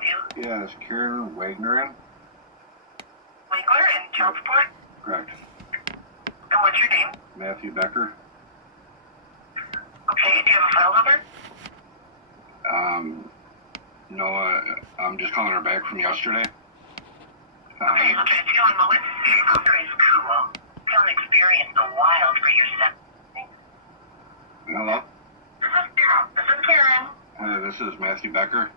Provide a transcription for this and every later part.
help you? Yeah, is Karen Wangler in? Wangler and child support? Correct. And what's your name? Matthew Becker. Okay, do you have a file number? No, I'm just calling her back from yesterday. Okay, so just give me a moment. After is cool. Come experience the wild for yourself. Hello? This is Karen. Hi, this is Matthew Becker.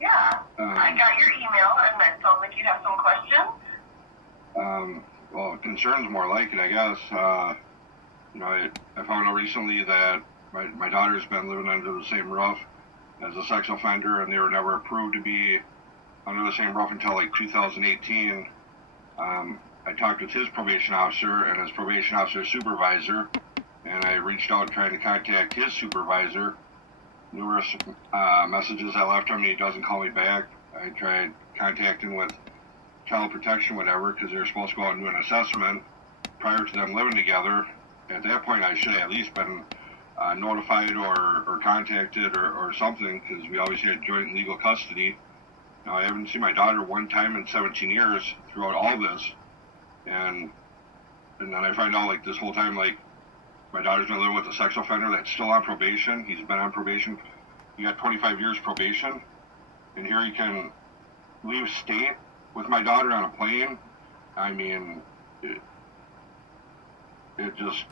Yeah, I got your email, and it sounds like you have some questions. Well, concerns more like it, I guess. I found out recently that my daughter's been living under the same roof as a sex offender, and they were never approved to be under the same roof until like 2018. I talked with his probation officer and his probation officer supervisor, and I reached out trying to contact his supervisor. Numerous messages I left him, and he doesn't call me back. I tried contacting with child protection, whatever, because they were supposed to go out and do an assessment prior to them living together. At that point, I should have at least been notified or contacted or something, because we always had joint legal custody. Now, I haven't seen my daughter one time in 17 years throughout all this, and then I find out like this whole time, like, my daughter's been living with a sex offender that's still on probation. He's been on probation. He got 25 years probation, and here he can leave state with my daughter on a plane. I mean, it just,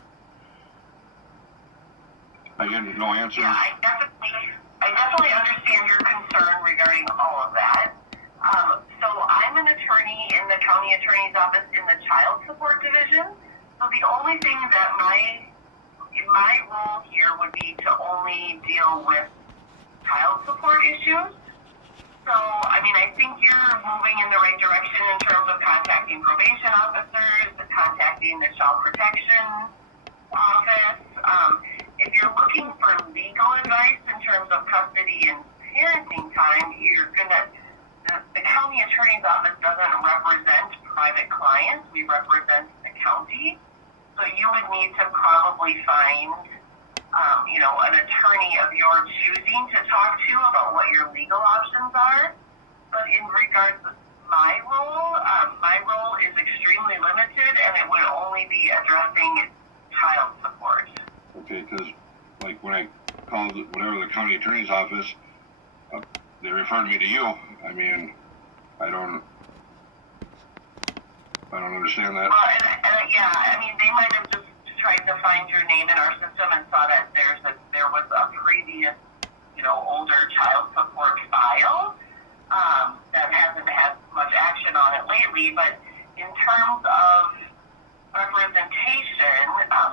I get no answers. Yeah, I definitely understand your concern regarding all of that. So I'm an attorney in the county attorney's office in the child support division. So the only thing that my role here would be to only deal with child support issues. So, I mean, I think you're moving in the right direction in terms of contacting probation officers, contacting the child protection office. If you're looking for legal advice in terms of custody and parenting time, the county attorney's office doesn't represent private clients. We represent the county. So you would need to probably find, an attorney of your choosing to talk to about what your legal options are. But in regards to my role is extremely limited, and it would only be addressing child support. Okay, because like when I called the county attorney's office, they referred me to you. I mean, I don't understand that. Well, they might have just tried to find your name in our system and saw that there was a previous, older child support file that hasn't had much action on it lately. But in terms of representation,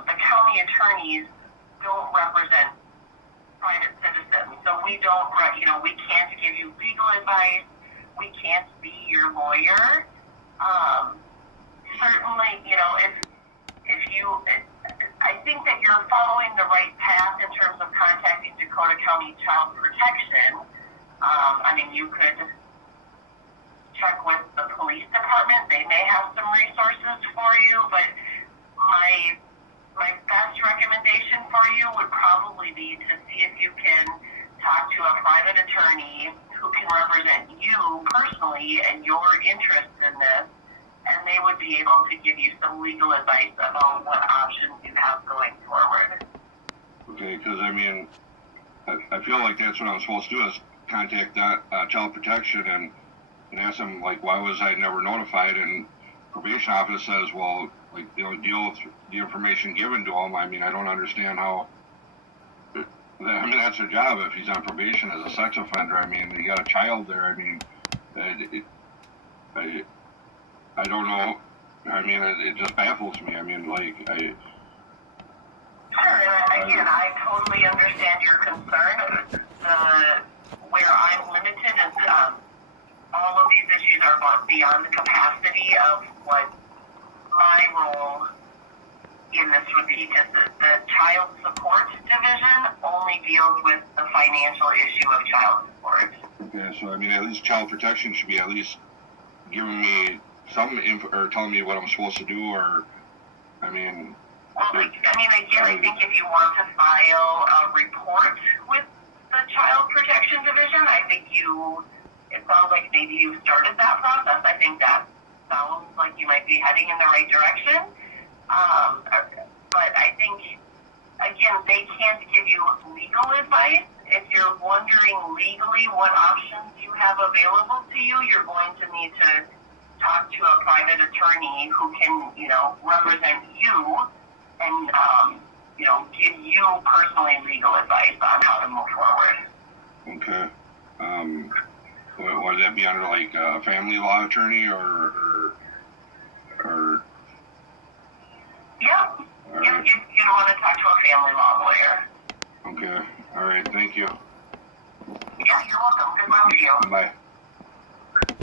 the county attorneys don't represent private citizens, so we don't, we can't give you legal advice. We can't be your lawyer. Certainly, I think that you're following the right path in terms of contacting Dakota County Child Protection. You could check with the police department. They may have some resources for you, but my best recommendation for you would probably be to see if you can talk to a private attorney who can represent you personally and your interests in this, and they would be able to give you some legal advice about what options you have going forward. Okay, because I feel like that's what I'm supposed to do, is contact that child protection and ask them, like, why was I never notified? And probation office says, well, like, deal with the information given to them. I don't understand how. That's their job if he's on probation as a sex offender. You got a child there. I don't know. It just baffles me. Sure, and again, I totally understand your concern. Where I'm limited is all of these issues are beyond the capacity of what my role in this would be, because the child support division only deals with the financial issue of child support. Okay, so at least child protection should be at least giving me some info or telling me what I'm supposed to do, or I think if you want to file a report with the Child Protection Division, I think think it sounds like maybe you started that process. I think that sounds like you might be heading in the right direction. But I think, again, they can't give you legal advice. If you're wondering legally what options you have available to you, you're going to need to talk to a private attorney who can, represent you and, give you personally legal advice on how to move forward. Okay. Would that be under like a family law attorney or Yep. All Yep. right. You'd want to talk to a family law lawyer. Okay. All right. Thank you. Yeah, you're welcome. Good luck to you. Bye.